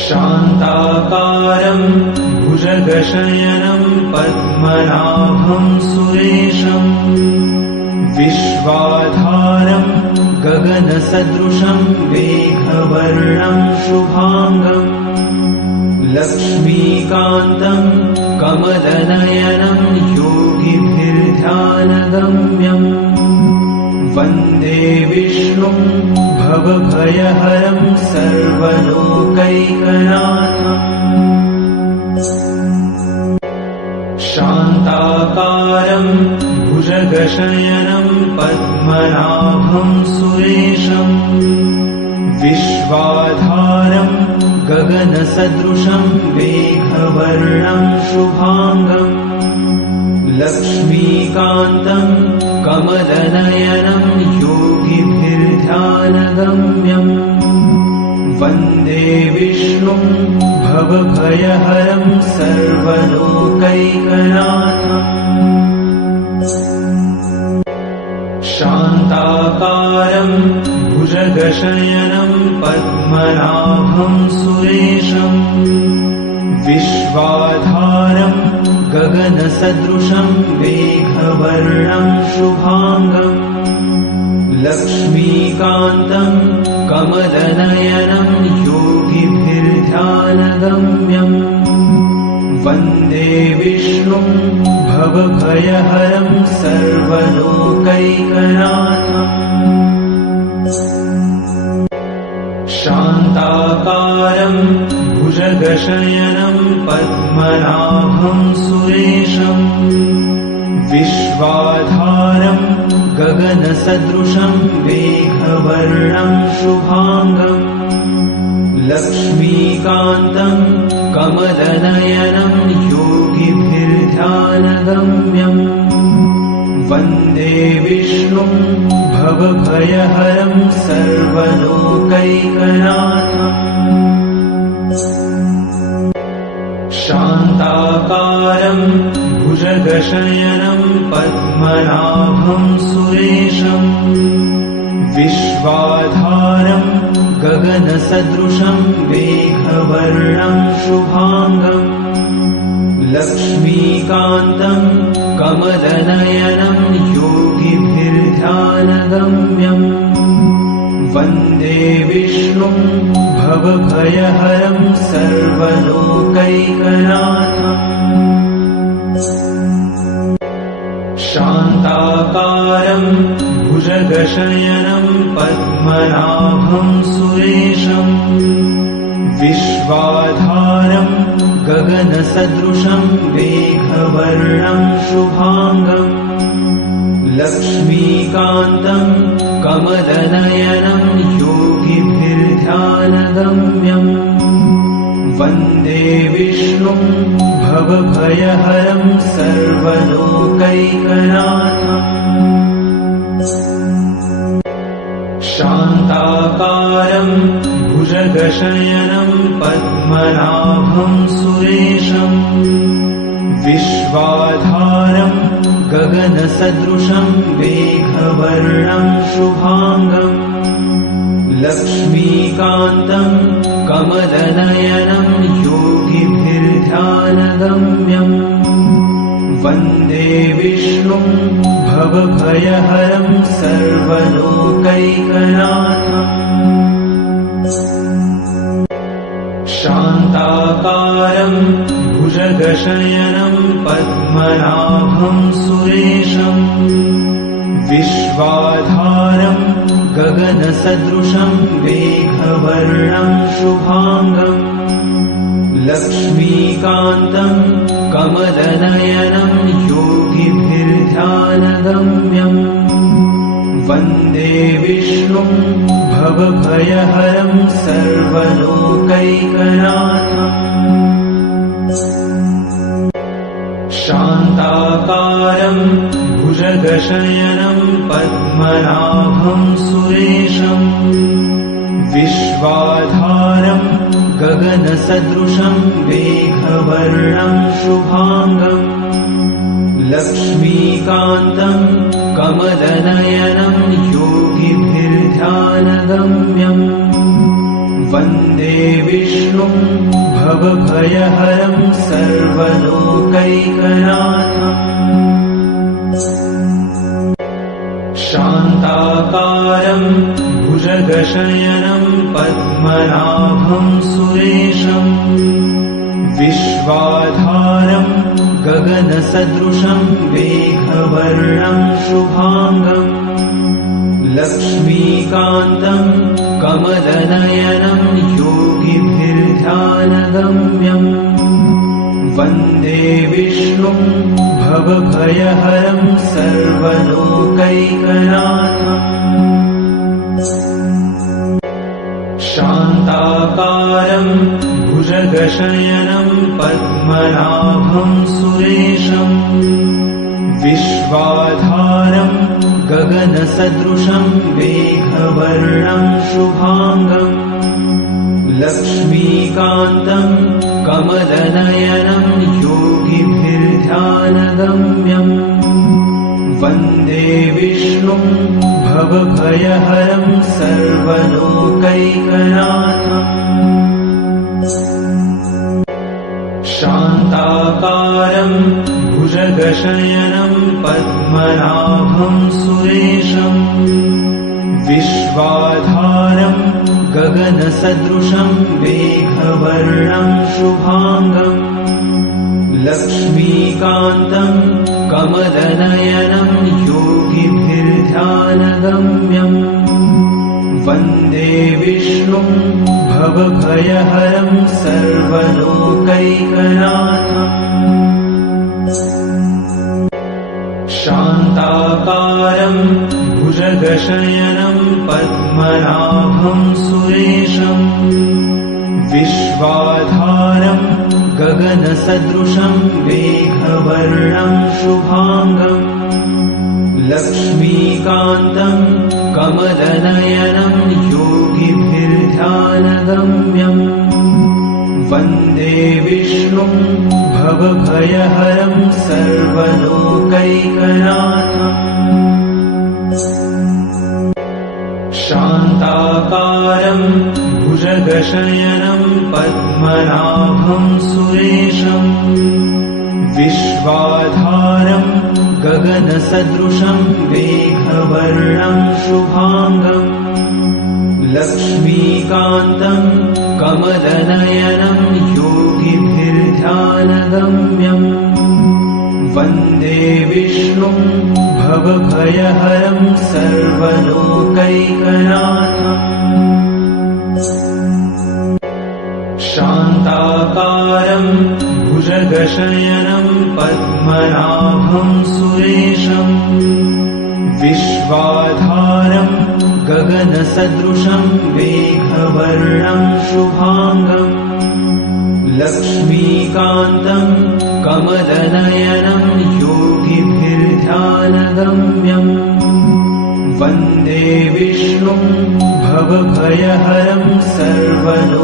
शान्ताकारं भुजगशयनं पद्मनाभं सुरेशं विश्वाधारं गगनसदृशं मेघवर्णं शुभांगं लक्ष्मीकान्तं कमलनयनं योगिभिर्ध्यानगम्यं वन्दे विष्णुं भवभयहरं सर्वलोकैकनाथम् शान्ताकारं भुजगशयनं पद्मनाभं सुरेशं विश्वाधारं गगनसदृशं मेघवर्णं शुभांगं लक्ष्मीकान्तं कमलनयनं योगिभिर्ध्यानगम्यं वन्दे विष्णुं भवभयहरं सर्वलोकैकनाथम् शान्ताकारं भुजगशयनं पद्मनाभं सुरेशं विश्वाधारं गगनसदृशं मेघवर्णं शुभांगं लक्ष्मीकान्तं कमलनयनं योगिभिर्ध्यानगम्यं वन्दे विष्णुं भवभयहरं सर्वलोकैकनाथम् शान्ताकारं भुजगशयनं पद्मनाभं सुरेशं विश्वाधारं गगनसदृशं मेघवर्णं शुभांगं लक्ष्मीकान्तं कमलनयनं योगिभिर्ध्यानगम्यं वन्दे विष्णुं भवभयहरं सर्वलोकैकनाथम् शान्ताकारं भुजगशयनं पद्मनाभं सुरेशं विश्वाधारं गगनसदृशं मेघवर्णं शुभांगं लक्ष्मीकान्तं कमलनयनं योगिभिर्ध्यानगम्यं वन्दे विष्णुं भवभयहरं सर्वलोकैकनाथम् शान्ताकारं भुजगशयनं पद्मनाभं सुरेशं विश्वाधारं गगनसदृशं मेघवर्णं शुभांगं लक्ष्मीकान्तं कमलनयनं योगिभिर्ध्यानगम्यं वन्दे विष्णुं भवभयहरं सर्वलोकैकनाथम् शान्ताकारं भुजगशयनं पद्मनाभं सुरेशं विश्वाधारं गगनसदृशं मेघवर्णं शुभांगं लक्ष्मीकान्तं कमलनयनं योगिभिर्ध्यानगम्यं वन्दे विष्णुं भवभयहरं सर्वलोकैकनाथम् शान्ताकारं भुजगशयनं पद्मनाभं सुरेशं विश्वाधारं गगनसदृशं मेघवर्णं शुभांगं लक्ष्मीकान्तं कमलनयनं योगिभिर्ध्यानगम्यं वन्दे विष्णुं भवभयहरं सर्वलोकैकनाथम् शान्ताकारं भुजगशयनं पद्मनाभं सुरेशं विश्वाधारं गगनसदृशं मेघवर्णं शुभांगं लक्ष्मीकान्तं कमलनयनं योगिभिर्ध्यानगम्यं वन्दे विष्णुं भवभयहरं सर्वलोकैकनाथम् शान्ताकारं भुजगशयनं पद्मनाभं सुरेशम् विश्वाधारं गगनसदृशं मेघवर्णं शुभाङ्गम् लक्ष्मीकान्तं कमलनयनं योगिभिर्ध्यानगम्यम् वन्दे विष्णुं भवभयहरं सर्वलोकैकनाथम् शान्ताकारं भुजगशयनं पद्मनाभं सुरेशम् विश्वाधारं गगनसदृशं मेघवर्णं शुभाङ्गम् लक्ष्मीकान्तं कमलनयनं योगिभिर्ध्यानगम्यम् वन्दे विष्णुं भवभयहरं सर्वलोकैकनाथम् शान्ताकारं भुजगशयनं पद्मनाभं सुरेशम् विश्वाधारं गगनसदृशं मेघवर्णं शुभाङ्गम् लक्ष्मीकान्तं कमलनयनं योगिभिर्ध्यानगम्यम् वन्दे विष्णुं भवभयहरं सर्वलोकैकनाथम् शान्ताकारं भुजगशयनं पद्मनाभं सुरेशम् विश्वाधारं गगनसदृशं मेघवर्णं शुभाङ्गम् लक्ष्मीकान्तं कमलनयनं योगिभिर्ध्यानगम्यम् वन्दे विष्णुं भवभयहरं सर्वलोकैकनाथम् शान्ताकारं भुजगशयनं पद्मनाभं सुरेशम् विश्वाधारं गगनसदृशं मेघवर्णं शुभाङ्गम् लक्ष्मीकान्तं कमलनयनं योगिभिर्ध्यानगम्यम् वन्दे विष्णुं भवभयहरं सर्वलोकैकनाथम् शान्ताकारं भुजगशयनं पद्मनाभं सुरेशम् विश्वाधारं गगनसदृशं मेघवर्णं शुभाङ्गम् लक्ष्मीकान्तं कमलनयनं योगिभिर्ध्यानगम्यम् वन्दे विष्णुं भवभयहरं सर्वलोकैकनाथम्